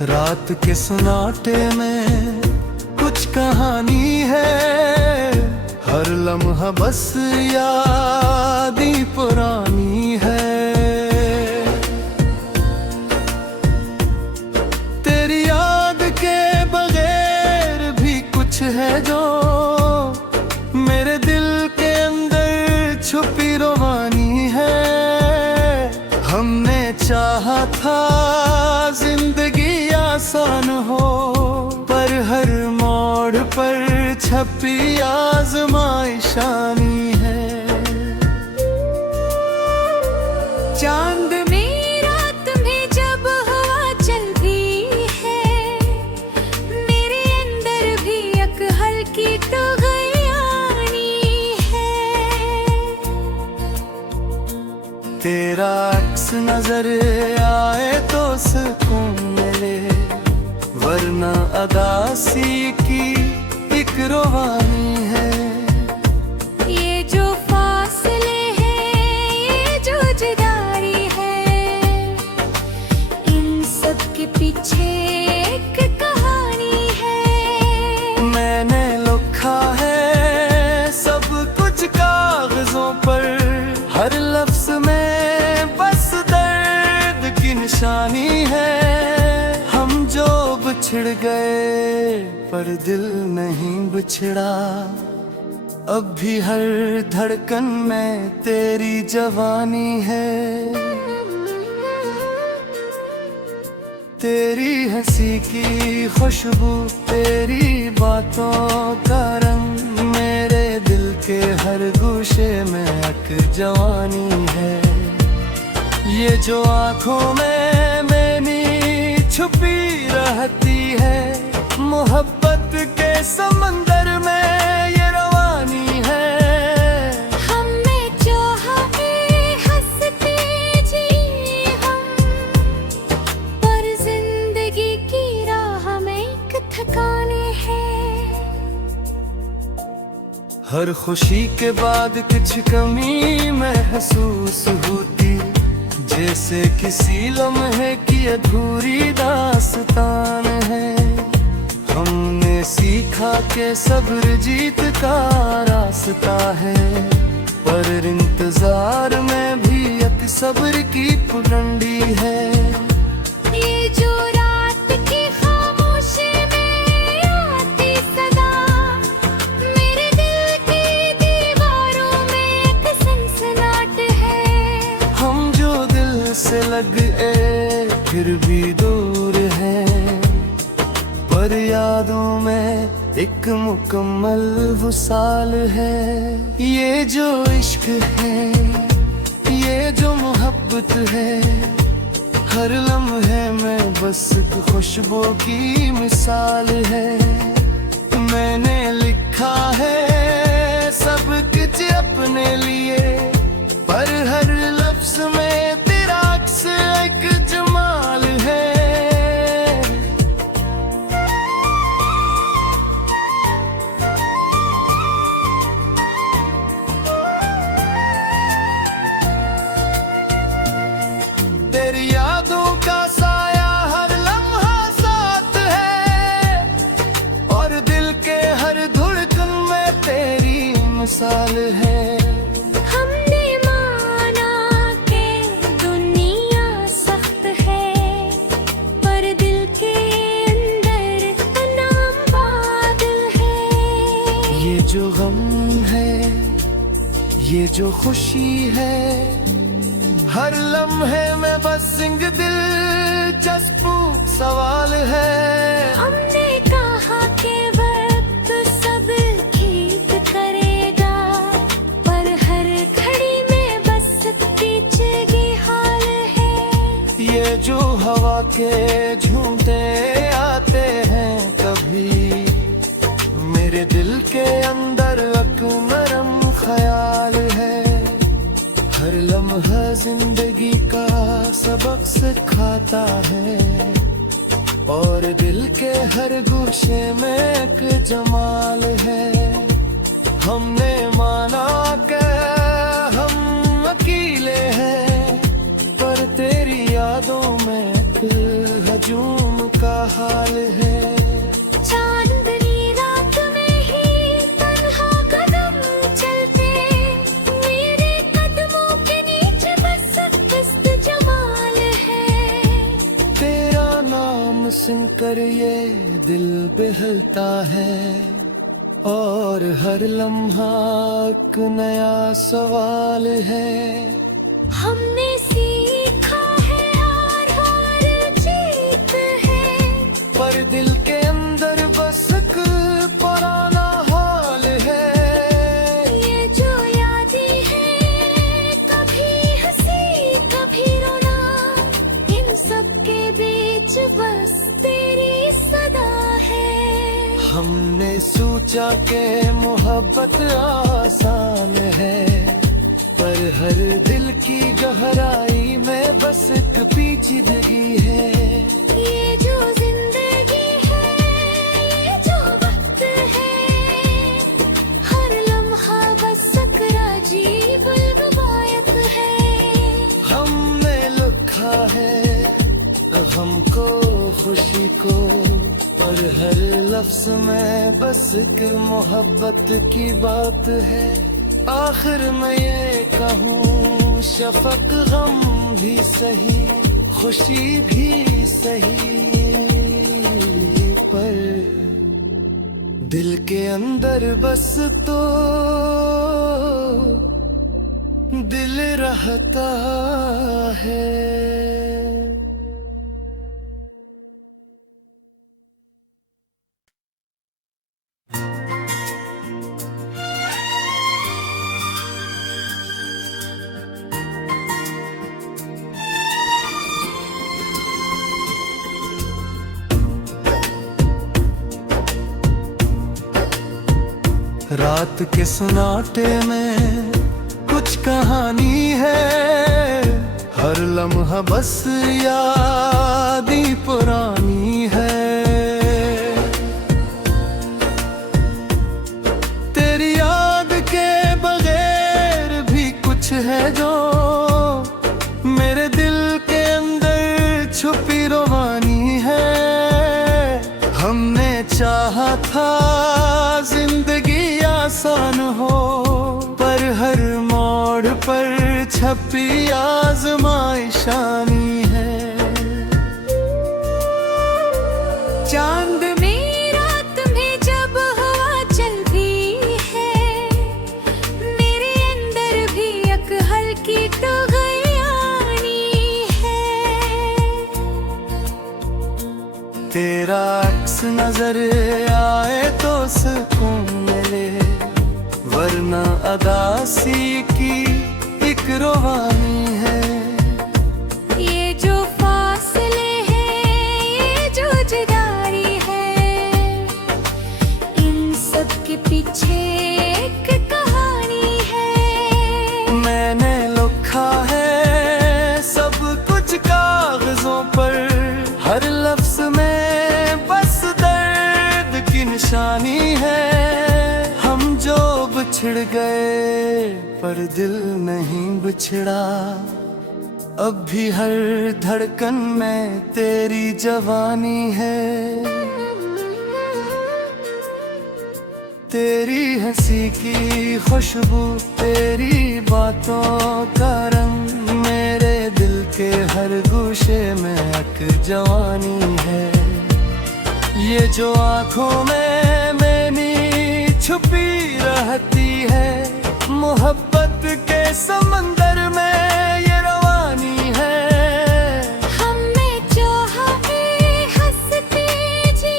रात के सन्नाटे में कुछ कहानी है, हर लम्हा बस यादी पुरानी है। तेरी याद के बगैर भी कुछ है जो मेरे दिल के अंदर छुपी रोमानी है। हमने चाहा था जिंदगी आसान हो, पर हर मोड़ पर छपी आजमाइशानी है। चांद में रात में जब हवा चलती है, मेरे अंदर भी एक हल्की तो गयानी है। तेरा अक्स नजर आए तो सुकून मिले, वरना अदासी की एक रोवानी है। ये जो फासले हैं, ये जो जुदाई है, इन सब के पीछे एक कहानी है। मैंने लिखा है सब कुछ कागजों पर, हर लफ्ज में बस दर्द की निशानी है। हम जो बिछड़ गए पर दिल नहीं बिछड़ा, अब भी हर धड़कन में तेरी जवानी है। तेरी हंसी की खुशबू, तेरी बातों का रंग, मेरे दिल के हर गोशे में एक जवानी है। ये जो आँखों में मैंने छुपी रहती है, मोहब्बत के समंदर में ये रवानी है। हमने चाहा है हंसते जी हम, पर जिंदगी की राह में एक थकाने है। हर खुशी के बाद कुछ कमी महसूस होती, जैसे किसी लम्हे की अधूरी दास्तान है। हमने सीखा के सब्र जीत का रास्ता है, पर इंतजार में भी एक सब्र की पगडंडी है। ये जो रात की खामोशी में आती सदा, मेरे दिल की दीवारों में एक सनसनाहट है। हम जो दिल से लगे फिर भी दूर हैं, पर यादों में एक मुकम्मल वसाल है। ये जो इश्क है, ये जो मोहब्बत है, हर लम्हे में बस एक खुशबू की मिसाल है। मैंने लिखा है सब कुछ अपने लिए, पर हर लफ्ज में तेरा अक्स एक जमाल है। तेरी यादों का साया हर लम्हा साथ है, और दिल के हर धड़कन में तेरी मिसाल है। हमने माना के दुनिया सख्त है, पर दिल के अंदर नाम बादल है। ये जो गम है, ये जो खुशी है, हर लम्हे में बस सिंग दिलचस्प सवाल है। हमने कहा के वक्त सब ठीक करेगा, पर हर घड़ी में बस पेचीदगी हाल है। ये जो हवा के झूमते आते हैं कभी, मेरे दिल के अंदर एक नरम ख्याल है। हर लम्हा जिंदगी का सबक सिखाता है, और दिल के हर गोशे में एक जमाल है। हमने माना कि हम अकेले हैं, पर तेरी यादों में एक हजूम का हाल है। चांदनी रात में ही तन्हा कदम चलते, मेरे कदमों के नीचे बस मस्त जमाल है। तेरा नाम सुनकर ये दिल बहलता है, और हर लम्हा एक नया सवाल है। हमने सीखा है हार जीत है, पर दिल के अंदर बस एक पुराना हाल है। ये जो यादें हैं कभी हंसी कभी रोना, इन सब के बीच बस तेरी सदा है। हमने सोचा के मोहब्बत आसान है, पर हर दिल की गहराई में बस एक पेचीदगी है। ये जो जिंदगी है, ये जो वक्त है, हर लम्हा बस एक अजीब रवायत है। हमने लिखा है हमको खुशी को, और हर लफ्ज में बस एक मोहब्बत की बात है। आखिर मैं ये कहूँ शफक गम भी सही, खुशी भी सही, पर दिल के अंदर बस तो दिल रहता है। रात के सन्नाटे में कुछ कहानी है, हर लम्हा बस यादी पुरानी है। तेरी याद के बगैर भी कुछ है जो मेरे दिल के अंदर छुपी रवानी है। हमने चाहा था जिंदगी आसान हो, पर हर मोड़ पर छपी आजमाइशानी है। चांद में रात में जब हवा चलती है, मेरे अंदर भी एक हल्की तो गयानी है। तेरा अक्स नजर आए तो सुकून मिले, वरना अदासी की एक रवानी है। ये जो फासले हैं, ये जो जुदाई है, इन सब के पीछे एक कहानी है। मैंने लिखा है सब कुछ कागजों पर, हर लफ्ज में बस दर्द की निशानी है। हम जो बिछड़ गए पर दिल नहीं बिछड़ा, अब भी हर धड़कन में तेरी जवानी है। तेरी हंसी की खुशबू, तेरी बातों का रंग, मेरे दिल के हर गोशे में एक जवानी है। ये जो आँखों में मैंने छुपी रहती है, मोहब्बत के समंदर में ये रवानी है। हमने चाहा है हंसते जी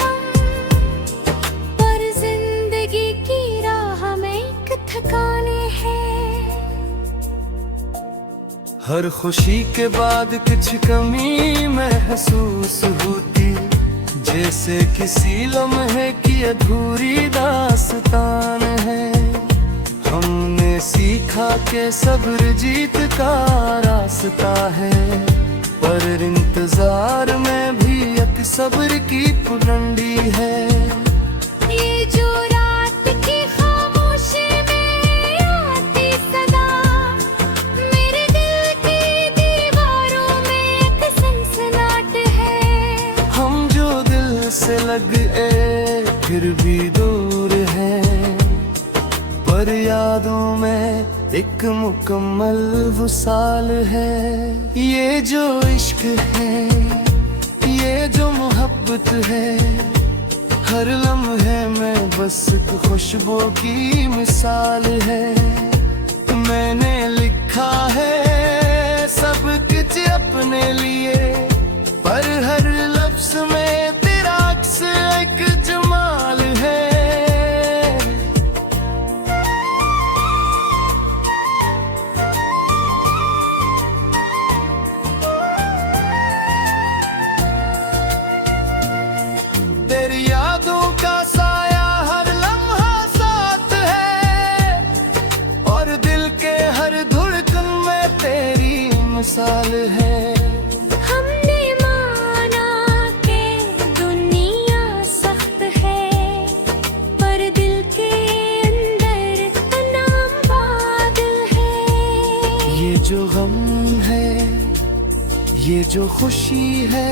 हम, पर जिंदगी की राह में एक थकाने है। हर खुशी के बाद कुछ कमी महसूस होती, जैसे किसी लम्हे की अधूरी दास्तान है। हमने सीखा के सब्र जीत का रास्ता है, पर इंतजार में भी एक सब्र की पुरंडी है। ये जो रात की खामोशी में आती सदा, मेरे दिल की दीवारों में एक सनसनाहट है। अलग फिर भी दूर है, पर यादों में एक मुकम्मल वसाल है। ये जो इश्क है, ये जो मोहब्बत है, हर लम्हे में बस एक खुशबू की मिसाल है। मैंने लिखा है सब कुछ अपने लिए, पर हर लफ्ज में तेरा अक्स एक जमाल है। तेरी यादों का साया हर लम्हा साथ है, और दिल के हर धड़कन में तेरी मिसाल है। हमने माना के दुनिया सख्त है, पर दिल के अंदर नाम बादल है। ये जो गम है, ये जो खुशी है,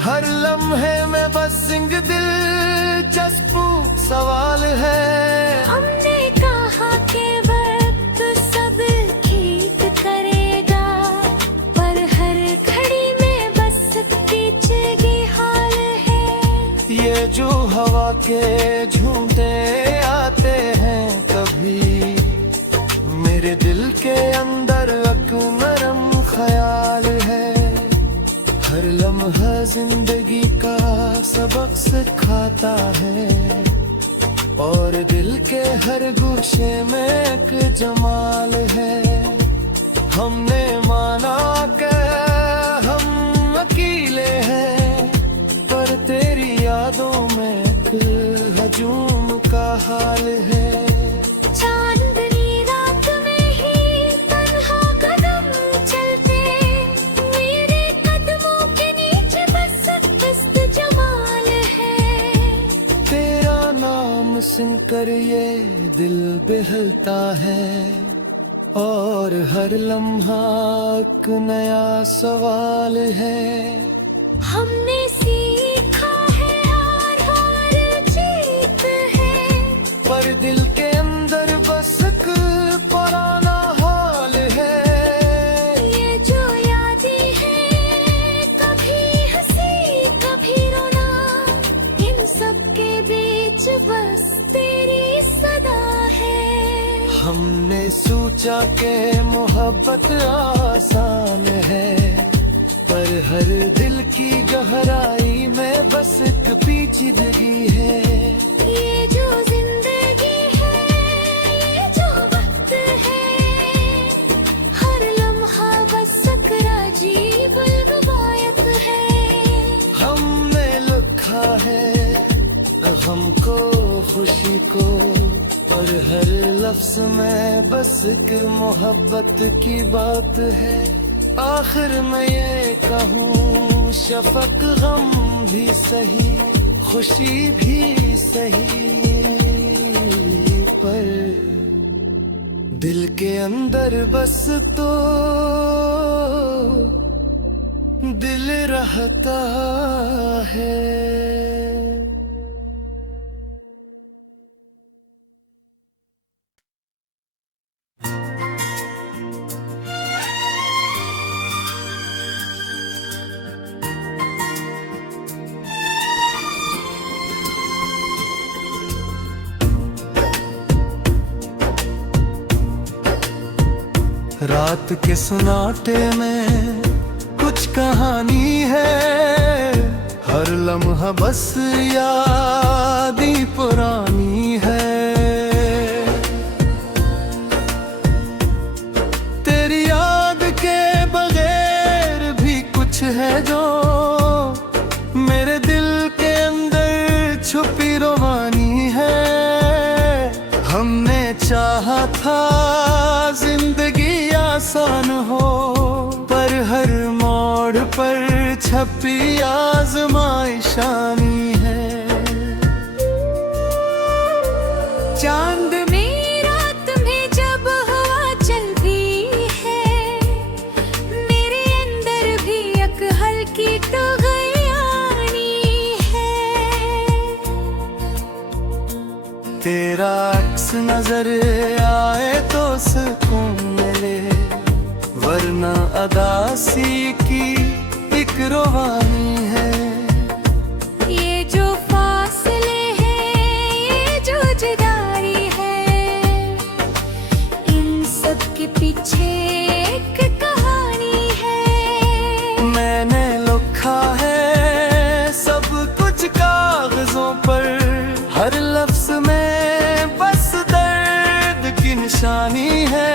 हर लम्हे में बस एक दिलचस्प सवाल है। हमने कहा कि वक्त सब ठीक करेगा, पर हर घड़ी में बस पीछे हाल है। ये जो हवा के झूमते आते हैं कभी, मेरे दिल के अंदर एक नरम ख्याल है। हर लम्हा जिंदगी का सबक सिखाता है, और दिल के हर गोशे में एक जमाल है। हमने माना कि हम अकेले हैं, पर तेरी यादों में एक हजूम का हाल है। चांदनी रात में ही तन्हा कदम चलते, मेरे कदमों के नीचे बस किस्त जमाल है। तेरा नाम सुनकर ये दिल बहलता है, और हर लम्हा एक नया सवाल है। हमने सीखा है हार जीत है, पर दिल के अंदर बस एक पुराना हाल है। ये जो यादें हैं कभी हंसी कभी रोना, इन सब के बीच बस तेरी सदा है। हमने सोचा कि मोहब्बत आसान है, पर हर दिल की गहराई में बस एक पेचीदगी है। ये जो जिंदगी है, ये जो वक्त है, हर लम्हा बस एक अजीब रवायत है। हमने लिखा है गम को खुशी को, और हर लफ्ज में बस एक मोहब्बत की बात है। आखिर मैं ये कहूँ, शफक गम भी सही, खुशी भी सही, पर दिल के अंदर बस तो दिल रहता है। रात के सन्नाटे में कुछ कहानी है, हर लम्हा बस यादी पुरानी है। तेरी याद के बगैर भी कुछ है जो मेरे दिल के अंदर छुपी रवानी है। हमने चाहा था जिंदगी आसान हो, पर हर मोड़ पर छपी आजमाइशानी है। चांद में रात में जब हवा चलती है, मेरे अंदर भी एक हल्की तो गयानी है। तेरा अक्स नजर आए तो सुकून मिले, वरना अदासी की एक रुबानी है। ये जो फासले हैं, ये जो जुदाई है, इन सब के पीछे एक कहानी है। मैंने लिखा है सब कुछ कागजों पर, हर लफ्ज में बस दर्द की निशानी है।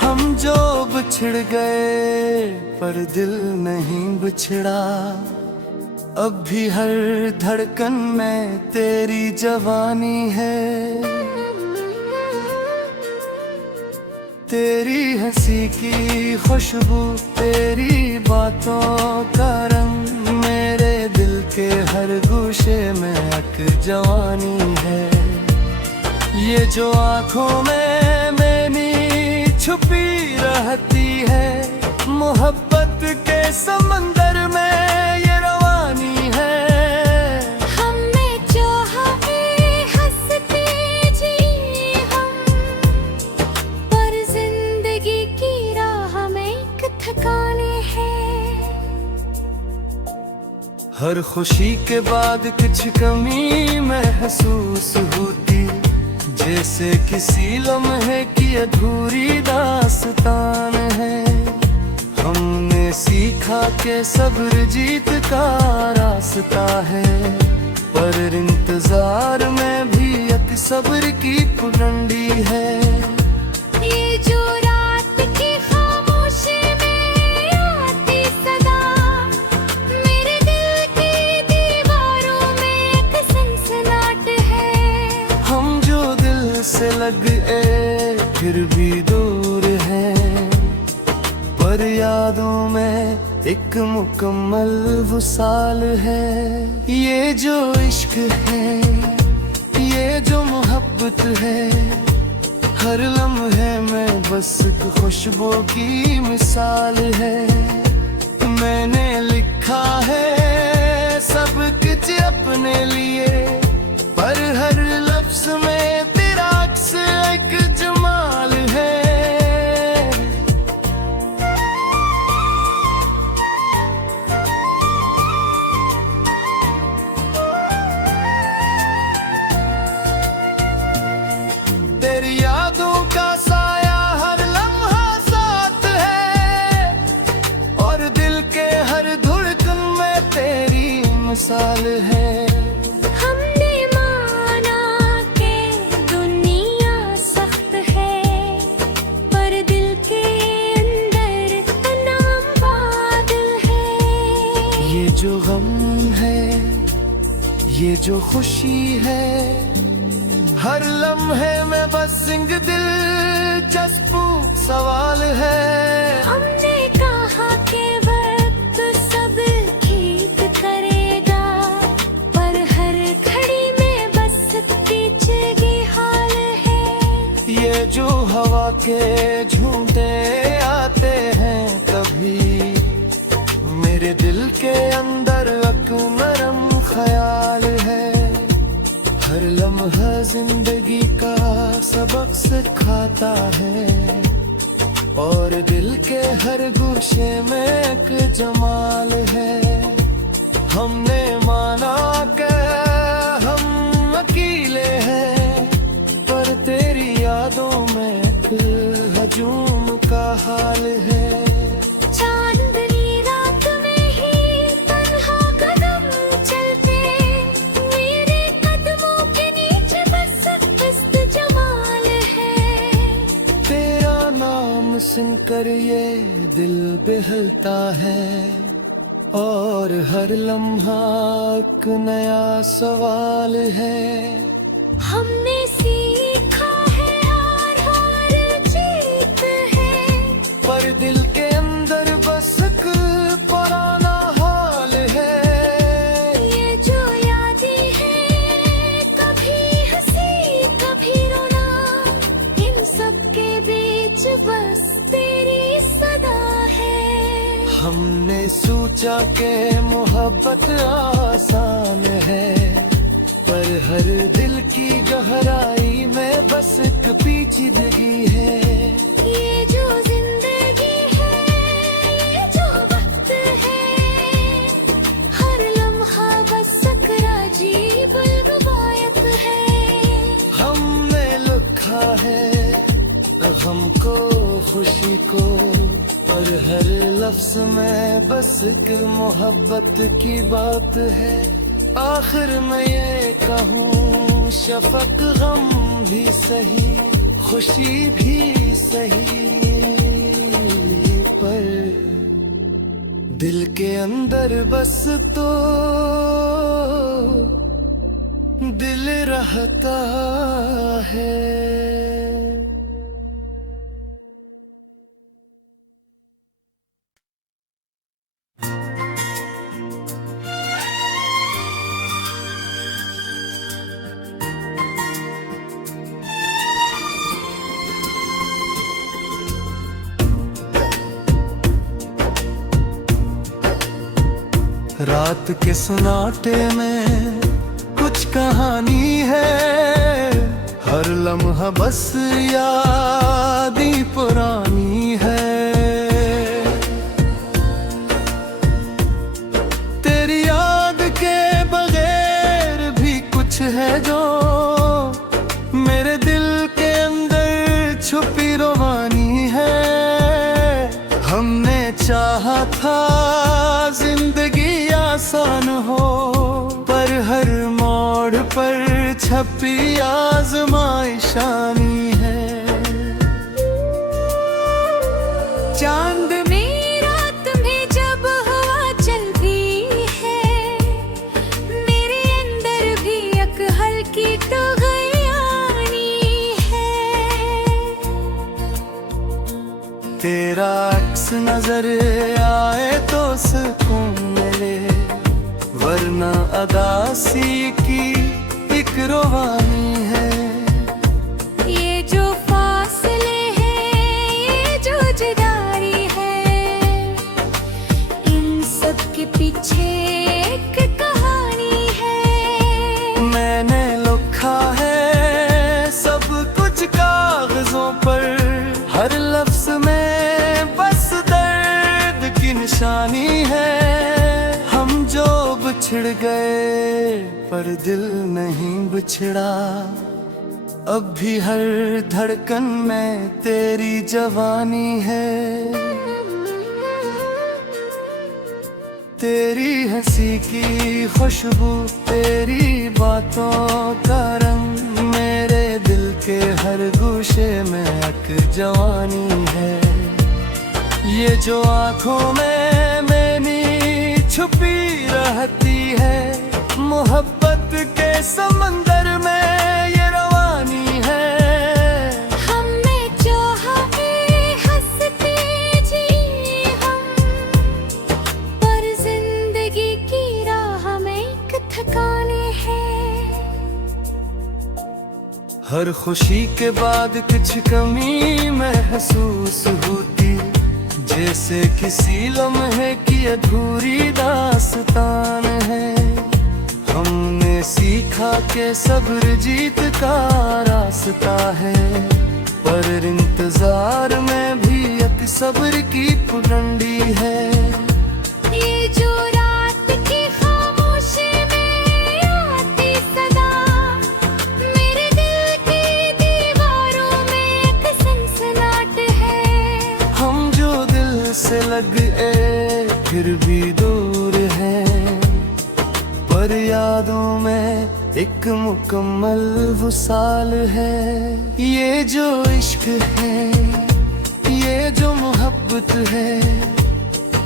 हम जो बिछड़ गए पर दिल नहीं बिछड़ा, अब भी हर धड़कन में तेरी जवानी है। तेरी हंसी की खुशबू, तेरी बातों का रंग, मेरे दिल के हर गोशे में एक जवानी है। ये जो आँखों में मैंने छुपी रहती है, मोहब्बत के समंदर में ये रवानी है। हमें चाहे हंसते जी हम, पर जिंदगी की राह में एक थकाने है। हर खुशी के बाद कुछ कमी महसूस होती, जैसे किसी लम्हे की अधूरी दास्तान है। हमने सीखा के सब्र जीत का रास्ता है, पर इंतजार में भी एक सब्र की पुरंडी है। ये जो रात की खामोशी में आती सदा, मेरे दिल की दीवारों में एक सनसनाहट है। हम जो दिल से लगे फिर भी दूर हैं, पर यादों में एक मुकम्मल वसाल है। ये जो इश्क है, ये जो मोहब्बत है, हर लम्हे में बस एक खुशबू की मिसाल है। मैंने लिखा है सब कुछ अपने लिए, पर हर लफ्ज में तेरा अक्स एक जमाल है। तेरी यादों का साया हर लम्हा साथ है, और दिल के हर धड़कन में तेरी मिसाल है। हमने माना के दुनिया सख्त है, पर दिल के अंदर नाम बादल है। ये जो गम है, ये जो खुशी है, हर लम्हे में बस सिंग दिलचस्प सवाल है। हमने कहा कि वक्त सब ठीक करेगा, पर हर घड़ी में बस पेचीदगी हाल है। ये जो हवा के झूठे आते हैं कभी, मेरे दिल के अंदर एक नरम ख्याल है। हर लम्हा जिंदगी का सबक सिखाता है, और दिल के हर गोशे में एक जमाल है। हमने माना कि हम अकेले हैं, पर तेरी यादों में एक हजूम का हाल है। चांदनी रात में ही तन्हा कदम चलते, मेरे कदमों के नीचे बस किस्त जमाल है। तेरा नाम सुनकर ये दिल बहलता है, और हर लम्हा एक नया सवाल है। हमने सीखा है हार जीत है, पर दिल के अंदर बस एक पुराना हाल है। ये जो यादें हैं, कभी हंसी कभी रोना, इन सब के बीच बस तेरी सदा है। हमने सोचा कि मोहब्बत आसान है, पर हर दिल की गहराई में बस एक पेचीदगी है। ये जो जिंदगी है, ये जो वक्त है, हर लम्हा बस सकराजी बुलबुलायत है। हमने लिखा है हमको, खुशी को, और हर लफ्ज में बस एक मोहब्बत की बात है। आखिर मैं ये कहूँ, शफक गम भी सही, खुशी भी सही, पर दिल के अंदर बस तो दिल रहता है। रात के सन्नाटे में कुछ कहानी है, हर लम्हा बस यादी पुरानी है। तेरी याद के बगैर भी कुछ है जो मेरे दिल के अंदर छुपी रवानी है। हमने चाहा था जिंदगी आसान हो, पर हर मोड़ पर छपी आजमाइशानी है। चांद में रात में जब हवा चलती है, मेरे अंदर भी एक हल्की तो गयानी है। तेरा अक्स नजर आए तो सुकून मिले, वरना अदासी की एक रवानी है। ये जो फासले हैं, ये जो जुदाई है, इन सब के पीछे एक कहानी है। मैंने लिखा है सब कुछ कागजों पर, हर लफ्ज में बस दर्द की निशानी है। हम जो बिछड़ गए पर दिल नहीं बिछड़ा, अब भी हर धड़कन में तेरी जवानी है। तेरी हंसी की खुशबू, तेरी बातों का रंग, मेरे दिल के हर गोशे में एक जवानी है। ये जो आँखों में मैंने छुपी रहती है, मोहब्बत के समंदर में ये रवानी है। हमने चाहा हंसते जी हम, पर जिंदगी की राह में एक थकाने है। हर खुशी के बाद कुछ कमी महसूस होती, जैसे किसी लम्हे की अधूरी दास्तान है। हमने सीखा के सब्र जीत का रास्ता है, पर इंतजार में भी एक सब्र की पगडंडी है। ये जो रात की खामोशी में आती सदा, मेरे दिल की दीवारों में एक सनसनाहट है। हम जो दिल से लगे फिर भी दूर हैं, पर यादों में एक मुकम्मल वसाल है। ये जो इश्क है, ये जो मोहब्बत है,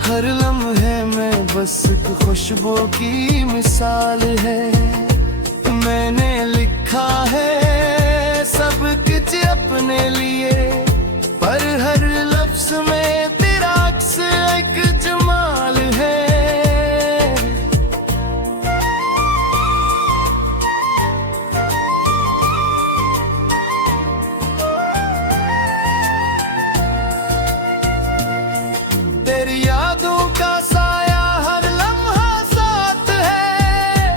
हर लम्हे में बस एक खुशबू की मिसाल है। मैंने लिखा है सब कुछ अपने लिए, पर हर लफ्ज में तेरा अक्स एक जमाल है। तेरी यादों का साया हर लम्हा साथ है,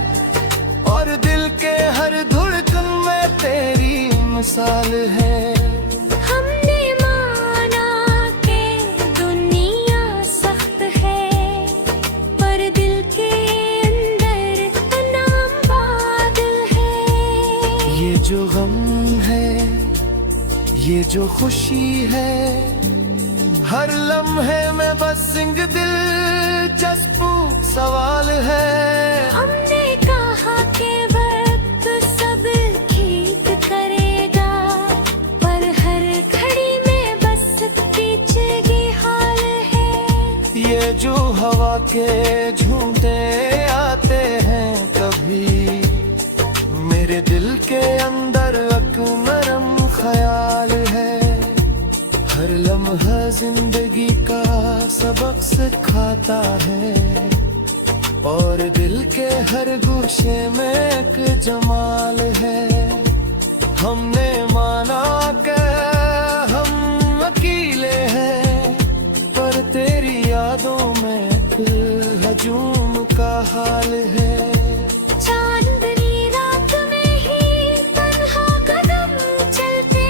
और दिल के साल है। हमने माना कि दुनिया सख्त है, पर दिल के अंदर नाम बादल है। ये जो गम है, ये जो खुशी है, हर लम्हे में बस एक दिलचस्प सवाल है। हमने कहा कि वक्त सब ठीक करेगा, पर हर घड़ी में बस पेचीदगी हाल है। ये जो हवा के झूठे आते हैं कभी, मेरे दिल के अंदर एक नरम ख्याल है। हर लम्हा जिंदगी का सबक सिखाता है, और दिल के हर गोशे में एक जमाल है। हमने माना कि हम अकेले हैं, पर तेरी यादों में एक हजूम का हाल है। चांदनी रात में ही तन्हा कदम चलते,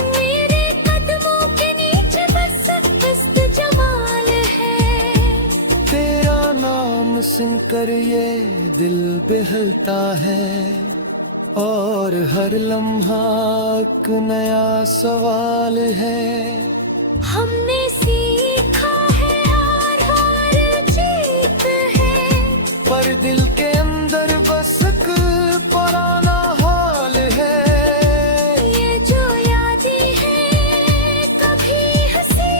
मेरे कदमों के नीचे बस मस्त जमाल है। तेरा नाम सुनकर ये दिल बहलता है, और हर लम्हा एक नया सवाल है। हमने सीखा है हार जीत है, पर दिल के अंदर बस एक पुराना हाल है। ये जो यादें हैं, कभी हंसी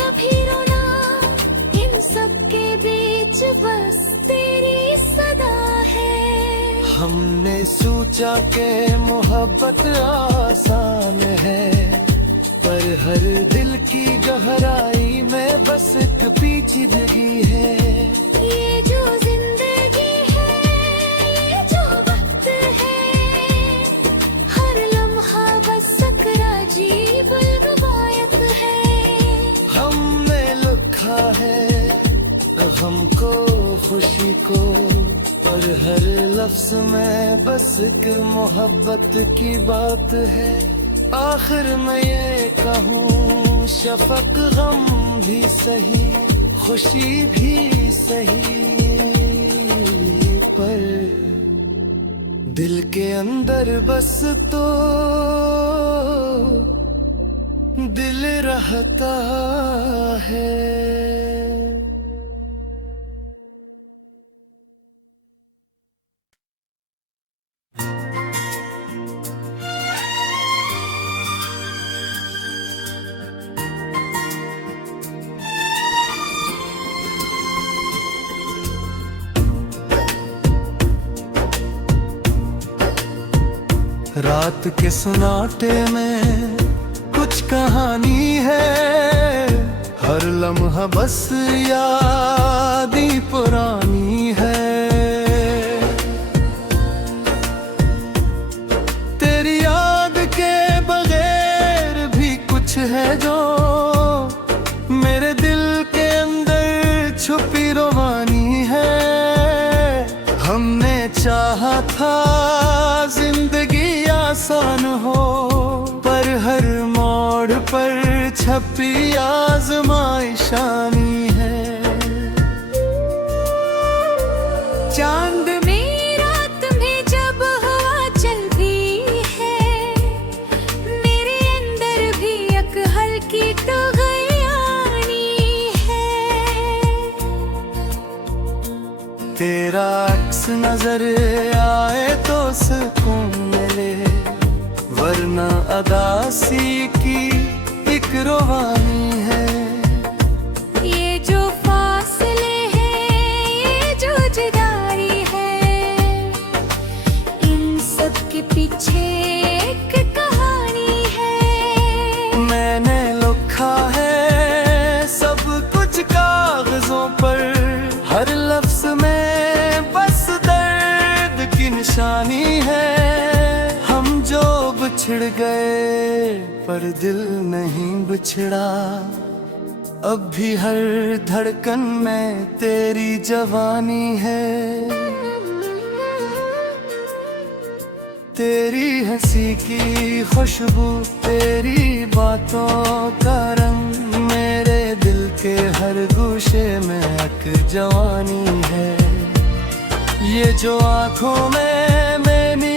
कभी रोना, इन सब के बीच बस तेरी सदा है। हमने सोचा कि मोहब्बत आसान है, पर हर दिल की गहराई में बस एक पेचीदगी है। ये जो जिंदगी है, ये जो वक्त है, हर लम्हा बस एक अजीब रवायत है। हमने लिखा है गम को, खुशी को, और हर लफ्ज में बस एक मोहब्बत की बात है। आखिर मैं ये कहूँ, शफक गम भी सही, खुशी भी सही, पर दिल के अंदर बस तो दिल रहता है। रात के सन्नाटे में कुछ कहानी है, हर लम्हा बस यादी पुरानी है। तेरी याद के बगैर भी कुछ है जो मेरे दिल के अंदर छुपी रवानी है। हमने चाहा था जिंदगी आसान हो, पर हर मोड़ पर छपी आजमाइशानी है। चांद में रात में जब हवा चलती है, मेरे अंदर भी एक हल्की तो गयानी है। तेरा अक्स नजर आए तो सुकून मिले, वरना अदासी की एक रवानी है। ये जो फासले हैं, ये जो जुदाई है, इन सब के पीछे एक कहानी है। मैंने लिखा है सब कुछ कागजों पर, हर लफ्ज में बस दर्द की निशानी है। हम जो बिछड़ गए पर दिल नहीं बिछड़ा, अब भी हर धड़कन में तेरी जवानी है। तेरी हंसी की खुशबू, तेरी बातों का रंग, मेरे दिल के हर गोशे में एक जवानी है। ये जो आँखों में मैंने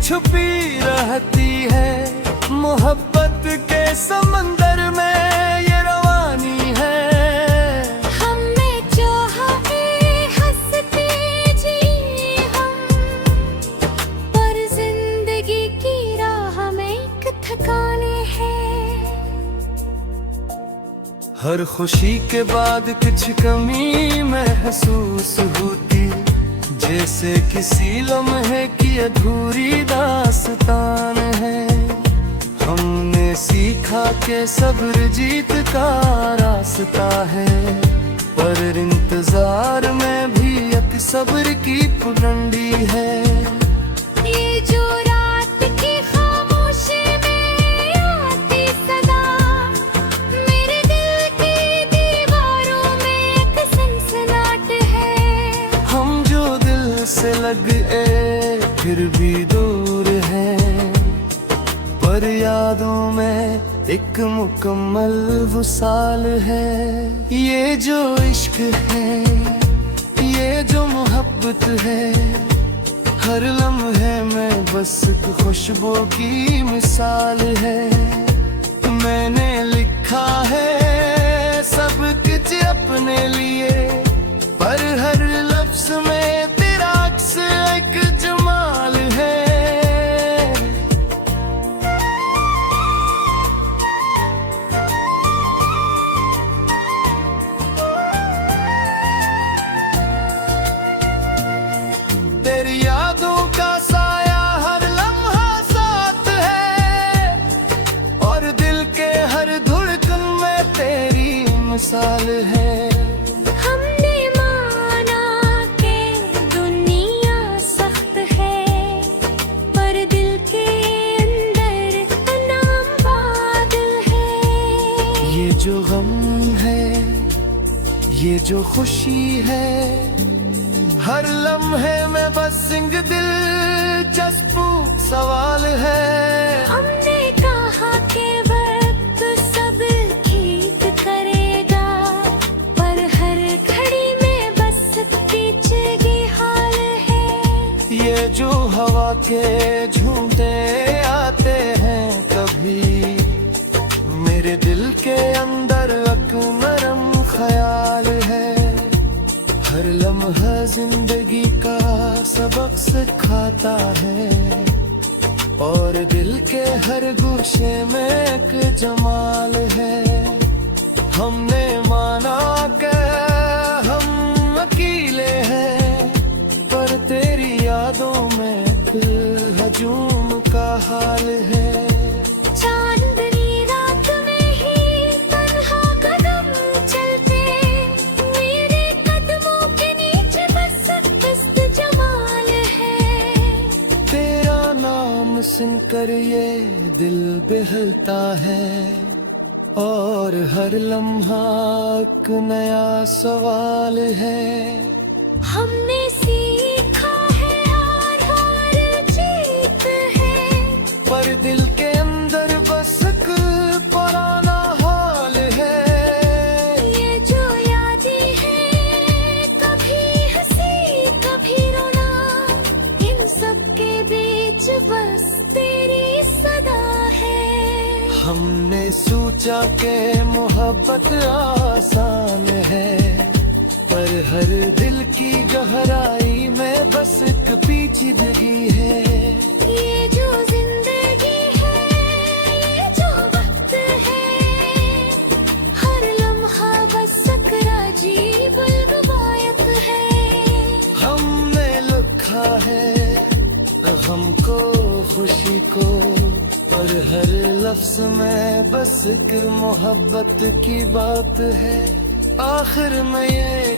छुपी रहती है, मोहब्बत के समंदर में ये रवानी है। हमें जो हमें हंसते जी हम, पर जिंदगी की राह में एक थकाने हैं। हर खुशी के बाद कुछ कमी महसूस होती, जैसे किसी लम्हे की अधूरी दास्तान है। हमने सीखा के सब्र जीत का रास्ता है, पर इंतजार में भी एक सब्र की पगडंडी है। ये जो रात की खामोशी में आती सदा, मेरे दिल की दीवारों में एक सनसनाहट है। हम जो दिल से लगे फिर भी दूर हैं, पर यादों में एक मुकम्मल वसाल है। ये जो इश्क है, ये जो मोहब्बत है, हर लम्हे में बस एक खुशबू की मिसाल है। मैंने लिखा है सब कुछ अपने लिए, पर हर लफ्ज में तेरा अक्स एक जमाल है। तेरी यादों का साया हर लम्हा साथ है, और दिल के हर धड़कन में तेरी मिसाल है। हमने माना के दुनिया सख्त है, पर दिल के अंदर नाम बादल है। ये जो गम है, ये जो खुशी है, हर लम्हे में बस एक दिलचस्प सवाल है। हमने कहा कि वक्त सब ठीक करेगा, पर हर घड़ी में बस पेचीदगी हाल है। ये जो हवा के झूठे आते हैं कभी, मेरे दिल के अंदर एक नरम ख्याल है। हर लम्हा जिंदगी का सबक सिखाता है, और दिल के हर गोशे में एक जमाल है। हमने माना कि हम अकेले हैं, पर तेरी यादों में एक हजूम का हाल है। चांदनी रात में ही तन्हा कदम चलते, मेरे कदमों के नीचे बस किस्त जमाल है। तेरा नाम सुनकर ये दिल बहलता है, और हर लम्हा एक नया सवाल है। हमने सीखा है हार जीत है, पर दिल के अंदर बस एक पुराना हाल है। ये जो यादें हैं कभी हंसी कभी रोना, इन सब के बीच बस तेरी सदा है। हमने सोचा कि मोहब्बत आसान है, पर हर दिल की गहराई में बस एक पेचीदगी है। ये जो जिंदगी है, ये जो वक्त है, हर लम्हा बस एक अजीब रवायत है। हमने लिखा है गम को खुशी को, और हर लफ्ज में बस एक मोहब्बत की बात है। आखिर में ये